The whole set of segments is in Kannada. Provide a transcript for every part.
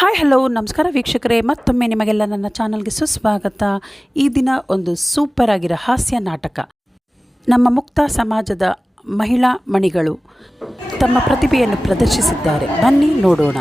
ಹಾಯ್ ಹಲೋ ನಮಸ್ಕಾರ ವೀಕ್ಷಕರೇ. ಮತ್ತೊಮ್ಮೆ ನಿಮಗೆಲ್ಲ ನನ್ನ ಚಾನಲ್ಗೆ ಸುಸ್ವಾಗತ. ಈ ದಿನ ಒಂದು ಸೂಪರ್ ಆಗಿರೋ ಹಾಸ್ಯ ನಾಟಕ. ನಮ್ಮ ಮುಕ್ತ ಸಮಾಜದ ಮಹಿಳಾ ಮಣಿಗಳು ತಮ್ಮ ಪ್ರತಿಭೆಯನ್ನು ಪ್ರದರ್ಶಿಸಿದ್ದಾರೆ. ಬನ್ನಿ ನೋಡೋಣ.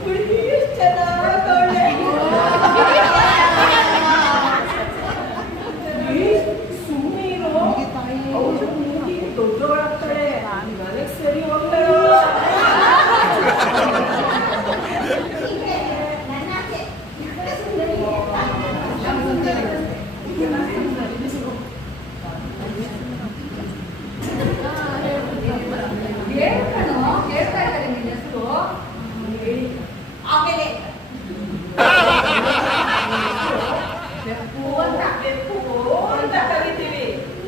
ಹುಡುಗಿ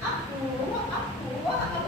아쿠 아쿠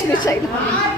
congratulate